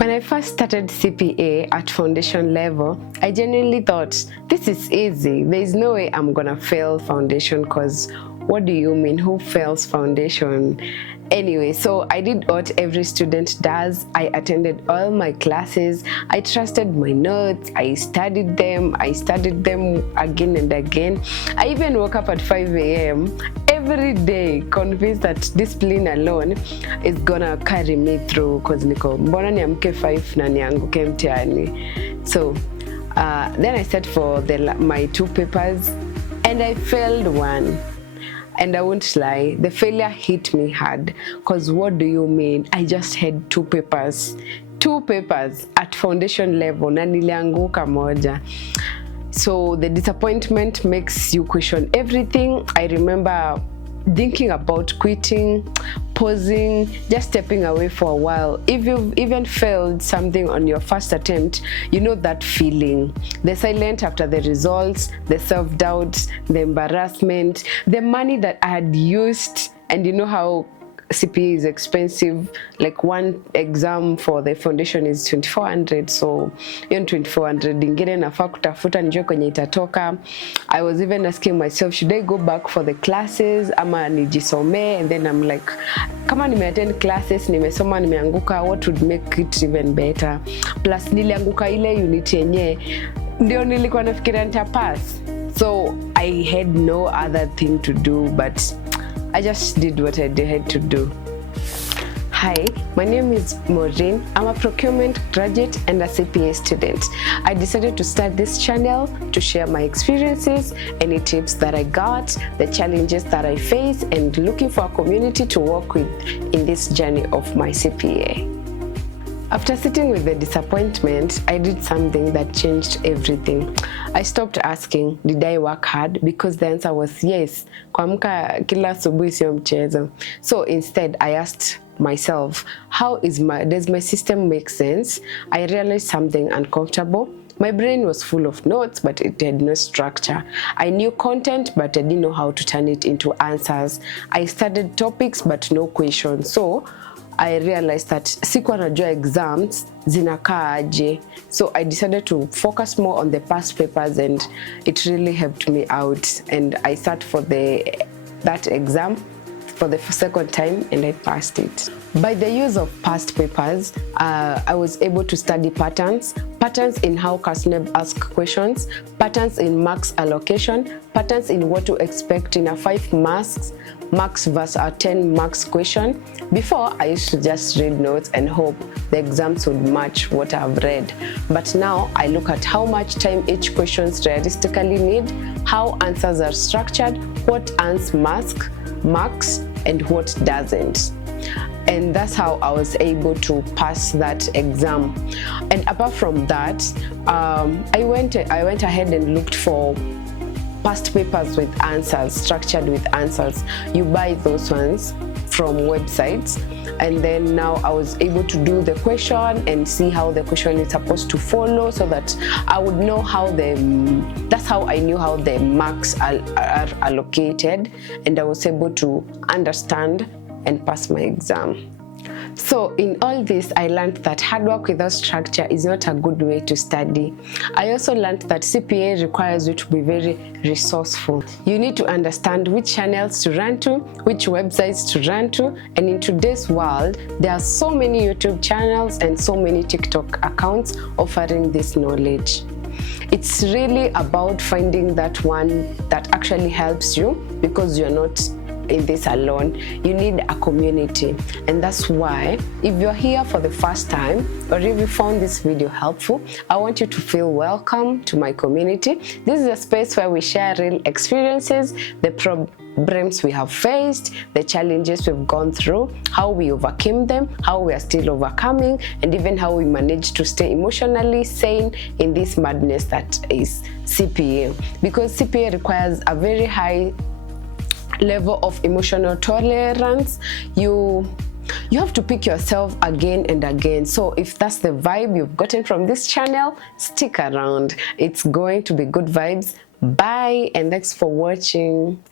When I first started CPA at foundation level, I genuinely thought, this is easy. There is no way I'm gonna fail foundation, because what do you mean, who fails foundation? Anyway, so I did what every student does. I attended all my classes. I trusted my notes. I studied them again and again. I even woke up at 5 a.m. every day, convinced that discipline alone is gonna carry me through, because niko mbona niamke 5 na nianguke mtihani. So then I set for my 2 papers and I failed one. And I won't lie, the failure hit me hard, because what do you mean? I just had 2 papers at foundation level na nilianguka moja. So the disappointment makes you question everything. I remember thinking about quitting, pausing, just stepping away for a while. If you've even failed something on your first attempt, you know that feeling. The silence after the results, the self-doubt, the embarrassment, the money that I had used, and you know how CPA is expensive. Like one exam for the foundation is 2400, so even 2400 ingine nafaa kutafuta njoo kwenye itatoka. I was even asking myself, should I go back for the classes ama nijisomee? And then I'm like, kama nimeattend classes, nimesoma, nimeanguka, what would make it even better? Plus nilianguka ile unit yenye ndio nilikuwa nafikiria nitapass. So I had no other thing to do, but I just did what I had to do. Hi, my name is Maureen. I'm a procurement graduate and a CPA student. I decided to start this channel to share my experiences, any tips that I got, the challenges that I face, and looking for a community to work with in this journey of my CPA. After sitting with the disappointment, I did something that changed everything. I stopped asking, did I work hard? Because the answer was yes. Kuamka kila asubuhi sio mchezo. So instead, I asked myself, does my system make sense? I realized something uncomfortable. My brain was full of notes, but it had no structure. I knew content, but I didn't know how to turn it into answers. I studied topics, but no questions. So I realized that sikuwa najua exams zinakaa aje. So I decided to focus more on the past papers, and it really helped me out. And I sat for that exam for the second time, and I passed it. By the use of past papers, I was able to study patterns in how customers ask questions, patterns in marks allocation, patterns in what to expect in a 5 marks versus a 10 marks question. Before, I used to just read notes and hope the exams would match what I've read. But now I look at how much time each question realistically need, how answers are structured, what earns marks, and what doesn't. And that's how I was able to pass that exam. And apart from that, I went ahead and looked for past papers with answers, structured with answers. You buy those ones from websites, and then now I was able to do the question and see how the question is supposed to follow, so that I would know that's how I knew how the marks are allocated, and I was able to understand and pass my exam. So in all this, I learned that hard work without structure is not a good way to study. I also learned that CPA requires you to be very resourceful. You need to understand which channels to run to, which websites to run to, and in today's world, there are so many YouTube channels and so many TikTok accounts offering this knowledge. It's really about finding that one that actually helps you, because you're not in this alone. You need a community, and that's why if you're here for the first time, or if you found this video helpful, I want you to feel welcome to my community. This is a space where we share real experiences, the problems we have faced, the challenges we've gone through, how we overcame them, how we are still overcoming, and even how we manage to stay emotionally sane in this madness that is CPA. Because CPA requires a very high level of emotional tolerance. You have to pick yourself again and again. So if that's the vibe you've gotten from this channel, stick around. It's going to be good vibes. Bye, and thanks for watching.